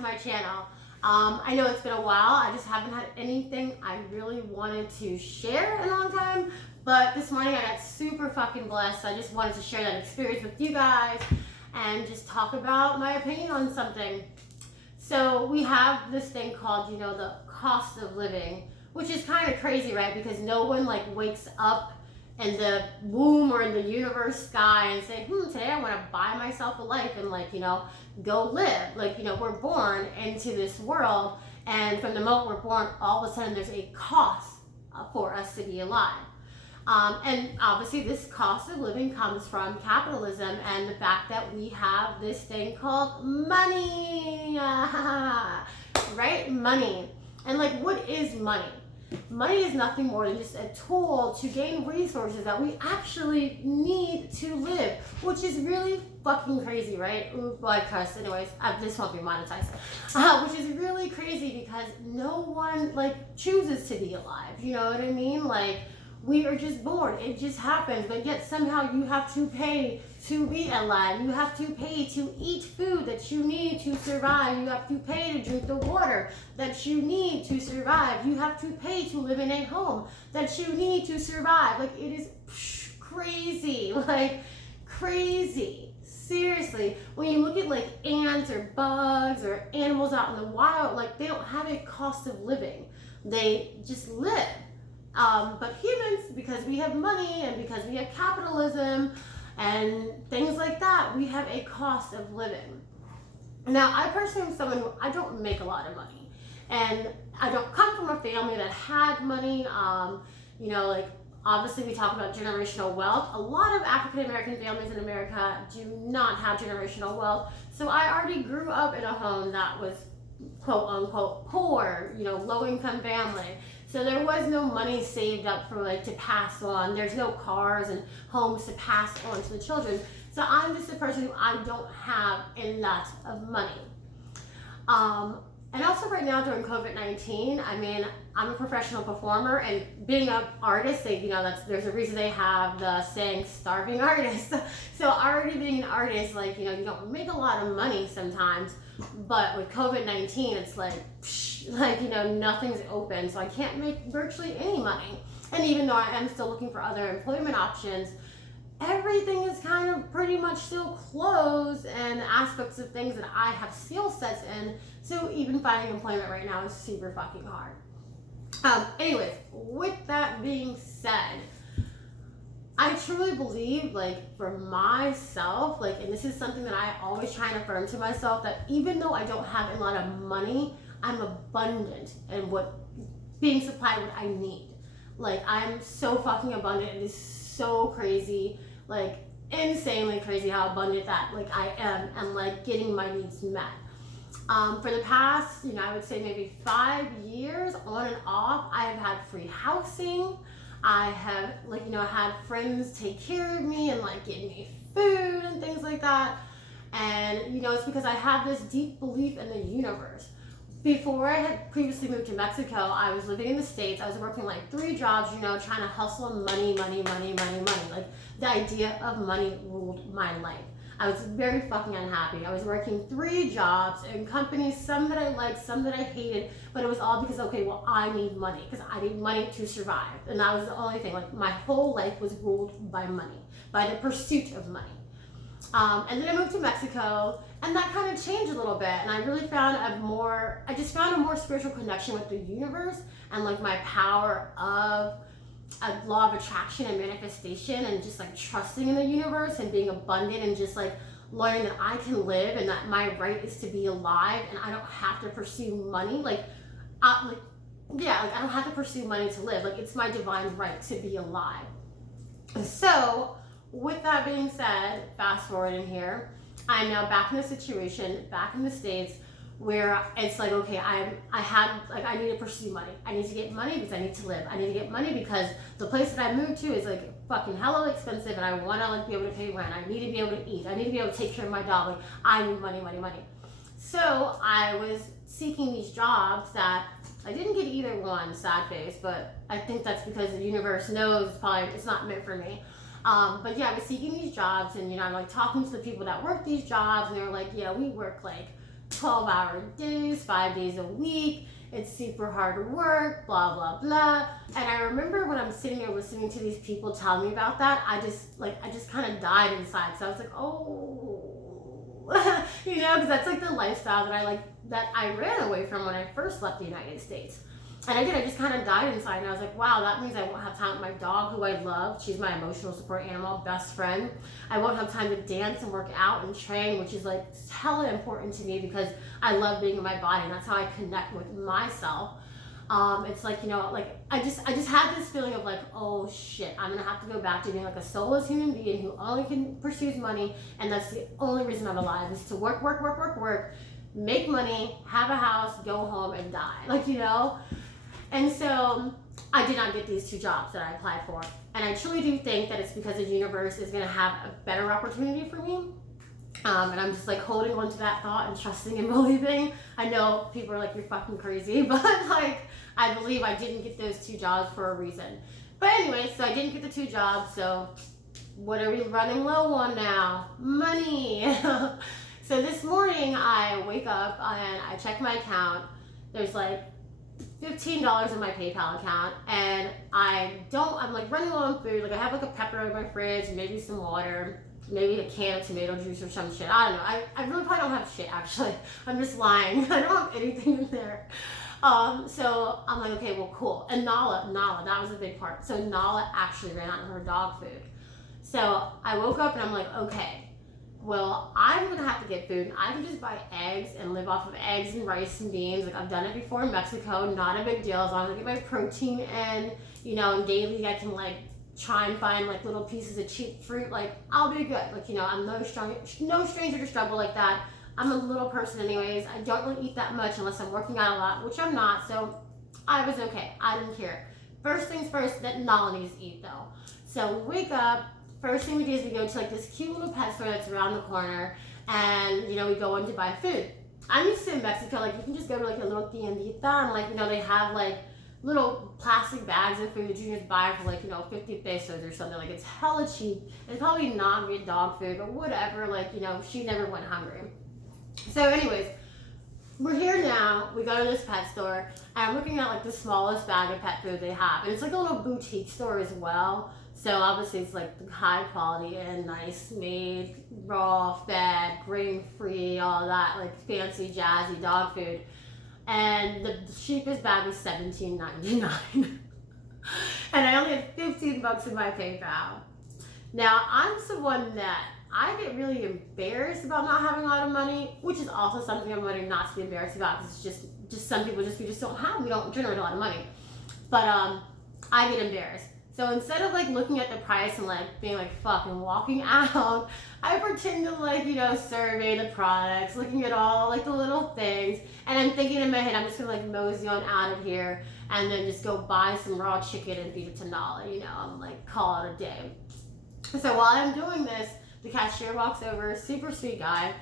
to my channel. I know it's been a while. I just haven't had anything I really wanted to share in a long time. But this morning I got super fucking blessed. I just wanted to share that experience with you guys and just talk about my opinion on something. So we have this thing called, the cost of living, which is kind of crazy, right? Because no one wakes up in the womb or in the universe sky and say, today I want to buy myself a life and go live. We're born into this world, and from the moment we're born, all of a sudden there's a cost for us to be alive. And obviously this cost of living comes from capitalism and the fact that we have this thing called money, right? Money. And what is money? Money is nothing more than just a tool to gain resources that we actually need to live, which is really fucking crazy, right? Ooh, well, I cussed. Anyways, this won't be monetized. Which is really crazy because no one chooses to be alive. You know what I mean? We are just born. It just happens. But yet somehow you have to pay to be alive. You have to pay to eat food that you need to survive. You have to pay to drink the water that you need to survive. You have to pay to live in a home that you need to survive. It is crazy. Crazy. Seriously. When you look at ants or bugs or animals out in the wild, they don't have a cost of living. They just live. But humans, because we have money and because we have capitalism and things like that, we have a cost of living. Now, I personally am someone who I don't make a lot of money, and I don't come from a family that had money. Obviously we talk about generational wealth. A lot of African American families in America do not have generational wealth. So I already grew up in a home that was quote unquote poor, low income family. So there was no money saved up for to pass on. There's no cars and homes to pass on to the children. So I'm just a person who I don't have a lot of money. And also right now during COVID-19, I'm a professional performer, and being an artist, there's a reason they have the saying starving artist. So already being an artist, you don't make a lot of money sometimes, but with COVID-19, it's nothing's open, so I can't make virtually any money. And even though I am still looking for other employment options, everything is kind of pretty much still closed, and aspects of things that I have skill sets in, so even finding employment right now is super fucking hard. Anyways, with that being said, I truly believe, for myself, and this is something that I always try and affirm to myself, that even though I don't have a lot of money, I'm abundant in being supplied what I need. I'm so fucking abundant. It is so crazy, insanely crazy how abundant that I am, and getting my needs met. For the past, I would say maybe 5 years on and off, I have had free housing. I have had friends take care of me and give me food and things like that. And it's because I have this deep belief in the universe. Before I had previously moved to Mexico, I was living in the States. I was working 3 jobs, trying to hustle money. The idea of money ruled my life. I was very fucking unhappy. I was working 3 jobs in companies, some that I liked, some that I hated, but it was all because, I need money, because I need money to survive. And that was the only thing. My whole life was ruled by money, by the pursuit of money. And then I moved to Mexico, and that kind of changed a little bit, and I really found a more spiritual connection with the universe, and my power of a law of attraction and manifestation, and just trusting in the universe and being abundant, and just learning that I can live and that my right is to be alive, and I don't have to pursue money. I don't have to pursue money to live. It's my divine right to be alive. So with that being said, fast forward in here, I'm now back in a situation, back in the States, where it's I need to pursue money. I need to get money because I need to live. I need to get money because the place that I moved to is fucking hella expensive, and I want to be able to pay rent. I need to be able to eat. I need to be able to take care of my dog. I need money. So I was seeking these jobs that I didn't get either one, sad face, but I think that's because the universe knows it's not meant for me. But yeah, I was seeking these jobs, and I'm talking to the people that work these jobs, and they're yeah, we work 12-hour days, 5 days a week. It's super hard work, blah, blah, blah. And I remember when I'm sitting there listening to these people tell me about that, I just kind of died inside. So I was like, oh, because that's like the lifestyle that I ran away from when I first left the United States. And I just kind of died inside, and I was like, wow, that means I won't have time with my dog, who I love. She's my emotional support animal, best friend. I won't have time to dance and work out and train, which is like hella important to me because I love being in my body, and that's how I connect with myself. It's like, I just had this feeling of like, oh shit, I'm gonna have to go back to being like a soulless human being who only can pursues money, and that's the only reason I'm alive, is to work, make money, have a house, go home, and die. And so I did not get these 2 jobs that I applied for. And I truly do think that it's because the universe is going to have a better opportunity for me. And I'm just like holding on to that thought and trusting and believing. I know people are like, you're fucking crazy, but like, I believe I didn't get those 2 jobs for a reason. But anyway, so I didn't get the 2 jobs. So what are we running low on now? Money. So this morning I wake up and I check my account. There's like $15 in my PayPal account, and I'm like running low on food. Like I have like a pepper in my fridge, maybe some water, maybe a can of tomato juice or some shit. I don't know. I really probably don't have shit, actually. I'm just lying. I don't have anything in there. So I'm like, okay, well, cool. And Nala, that was a big part. So Nala actually ran out of her dog food. So I woke up and I'm like, okay, well, I'm gonna have to get food. I can just buy eggs and live off of eggs and rice and beans. Like I've done it before in Mexico, not a big deal. As long as I get my protein in, and daily I can like try and find like little pieces of cheap fruit. Like I'll be good. Like I'm no stranger to struggle like that. I'm a little person anyways. I don't really eat that much unless I'm working out a lot, which I'm not. So I was okay. I didn't care. First things first, that Nala needs to eat though. So we wake up. First thing we do is we go to like this cute little pet store that's around the corner, and we go in to buy food. I'm used to in Mexico, like you can just go to like a little tiendita, and like they have like little plastic bags of food that you can just buy for like 50 pesos or something. Like it's hella cheap. It's probably not good dog food, but whatever. Like she never went hungry. So anyways, we're here now. We go to this pet store, and I'm looking at like the smallest bag of pet food they have, and it's like a little boutique store as well. So obviously it's like high quality and nice made, raw, fed, grain free, all that like fancy jazzy dog food. And the cheapest bag was $17.99. And I only had $15 in my PayPal. Now I'm someone that I get really embarrassed about not having a lot of money, which is also something I'm learning not to be embarrassed about, because it's just some people we just don't have, we don't generate a lot of money. But I get embarrassed. So instead of like looking at the price and like being like fuck and walking out, I pretend to like, survey the products, looking at all like the little things, and I'm thinking in my head, I'm just gonna like mosey on out of here and then just go buy some raw chicken and feed it to Nala, I'm like call it a day. So while I'm doing this, the cashier walks over, super sweet guy,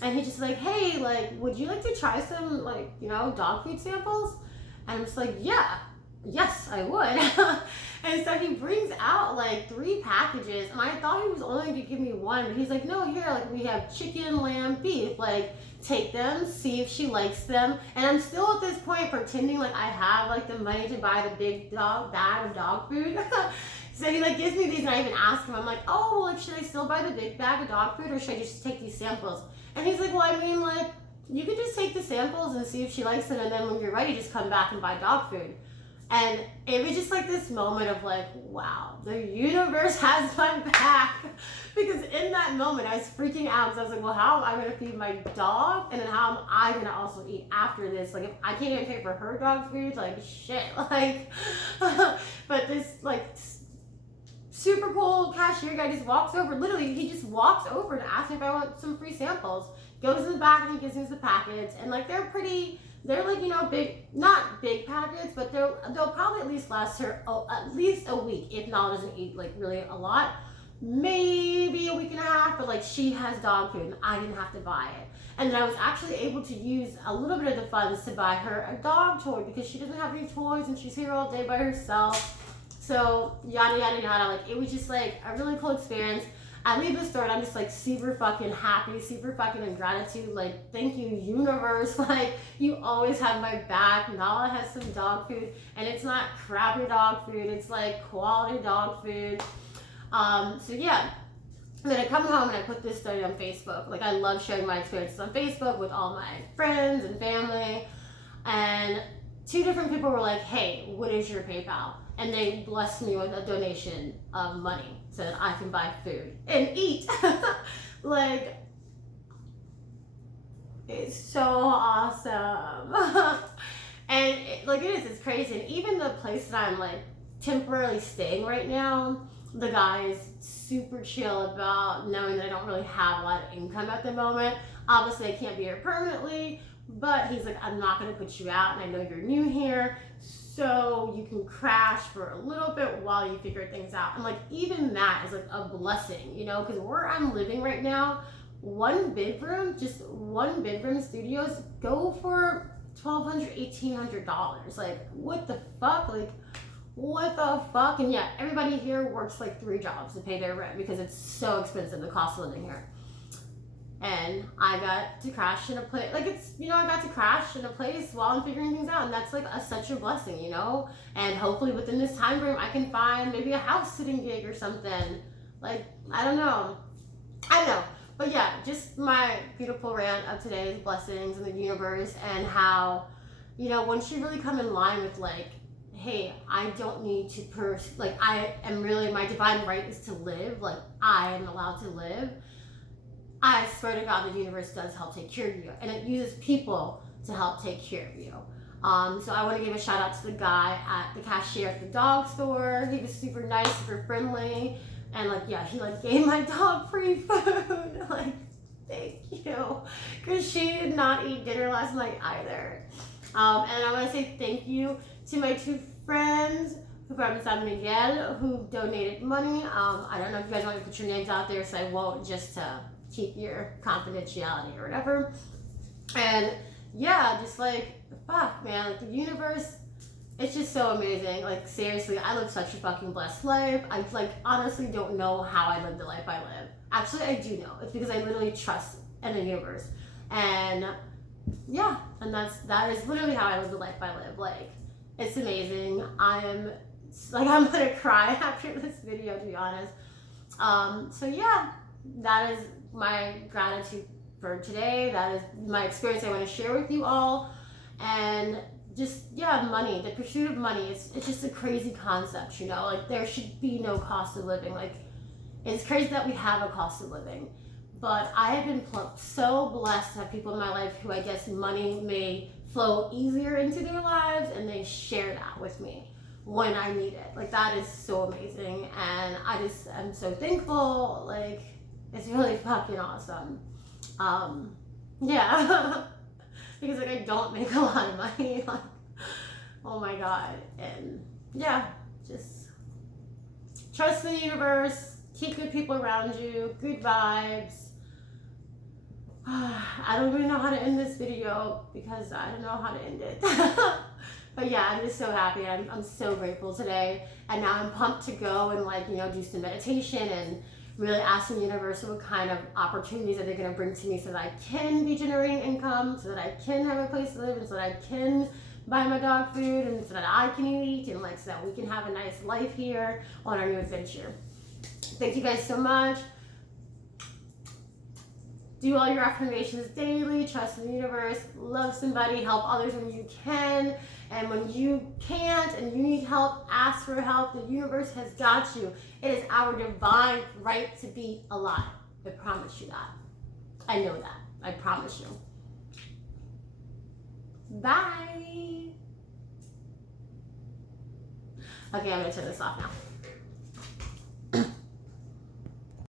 and he's just like, hey, like, would you like to try some like, dog food samples? And I'm just like, yeah. Yes, I would. And so he brings out like 3 packages, and I thought he was only going to give me 1, but he's like, no, here, like we have chicken, lamb, beef, like take them, see if she likes them. And I'm still at this point pretending like I have like the money to buy the big bag of dog food. So he like gives me these, and I even ask him, I'm like, oh, well, like, should I still buy the big bag of dog food, or should I just take these samples? And he's like, well, I mean, like, you could just take the samples and see if she likes them, and then when you're ready, just come back and buy dog food. And it was just like this moment of like, wow, the universe has my back. Because in that moment, I was freaking out, because I was like, well, how am I going to feed my dog? And then how am I going to also eat after this? Like, if I can't even pay for her dog food, like, shit. Like, but this, like, super cool cashier guy just walks over. Literally, he just walks over to ask me if I want some free samples. Goes in the back and he gives me the packets. And, like, they're like, big, not big packets, but they'll probably at least last her at least a week, if not doesn't eat like really a lot, maybe a week and a half. But like she has dog food and I didn't have to buy it, and then I was actually able to use a little bit of the funds to buy her a dog toy, because she doesn't have any toys and she's here all day by herself. So yada yada yada. Like it was just like a really cool experience. I leave the store and I'm just like super fucking happy, super fucking in gratitude. Like, thank you, universe. Like, you always have my back. Nala has some dog food, and it's not crappy dog food. It's like quality dog food. So yeah. And then I come home and I put this story on Facebook. Like, I love sharing my experiences on Facebook with all my friends and family. And 2 different people were like, hey, what is your PayPal? And they blessed me with a donation of money so that I can buy food and eat. Like, it's so awesome. And it's crazy. And even the place that I'm like temporarily staying right now, the guy is super chill about knowing that I don't really have a lot of income at the moment. Obviously, I can't be here permanently, but he's like, I'm not going to put you out, and I know you're new here, so you can crash for a little bit while you figure things out. And like, even that is like a blessing, you know, because where I'm living right now, one bedroom studios go for $1,200, $1,800. Like, what the fuck? Like, what the fuck? And yeah, everybody here works like 3 jobs to pay their rent because it's so expensive, the cost of living here. And I got to crash in a place, like, it's, you know, I got to crash in a place while I'm figuring things out, and that's like such a blessing, you know. And hopefully within this time frame I can find maybe a house sitting gig or something. Like, I don't know, but yeah, just my beautiful rant of today's blessings in the universe, and how, you know, once you really come in line with like, hey, I don't need to like, I am really, my divine right is to live, like, I am allowed to live. I swear to God, the universe does help take care of you, and it uses people to help take care of you. So I want to give a shout out to the guy at the cashier at the dog store. He was super nice, super friendly, and like, yeah, he like gave my dog free food. Like, thank you, because she did not eat dinner last night either. And I want to say thank you to my 2 friends from San Miguel who donated money. I don't know if you guys want to put your names out there, so I won't, just to keep your confidentiality or whatever. And yeah, just like, fuck, man, like, the universe, it's just so amazing. Like, seriously, I live such a fucking blessed life. I like honestly don't know how I live the life I live. Actually, I do know. It's because I literally trust in the universe. And yeah, and that is literally how I live the life I live. Like, it's amazing. I'm gonna cry after this video, to be honest. So yeah, that is my gratitude for today. That is my experience I want to share with you all. And just, yeah, money, the pursuit of money, it's just a crazy concept, you know. Like, there should be no cost of living. Like, it's crazy that we have a cost of living, but I have been so blessed to have people in my life who, I guess, money may flow easier into their lives, and they share that with me when I need it. Like, that is so amazing, and I just am so thankful. Like, it's really fucking awesome. Yeah. Because like, I don't make a lot of money. Like, oh my God. And yeah, just trust the universe, keep good people around you, good vibes. I don't even know how to end this video because I don't know how to end it. But yeah, I'm just so happy. I'm so grateful today. And now I'm pumped to go and, like, you know, do some meditation and really asking the universe what kind of opportunities are they going to bring to me so that I can be generating income, so that I can have a place to live, and so that I can buy my dog food, and so that I can eat, and like, so that we can have a nice life here on our new adventure. Thank you guys so much. Do all your affirmations daily, trust in the universe, love somebody, help others when you can. And when you can't and you need help, ask for help. The universe has got you. It is our divine right to be alive. I promise you that. I know that. I promise you. Bye. Okay, I'm going to turn this off now.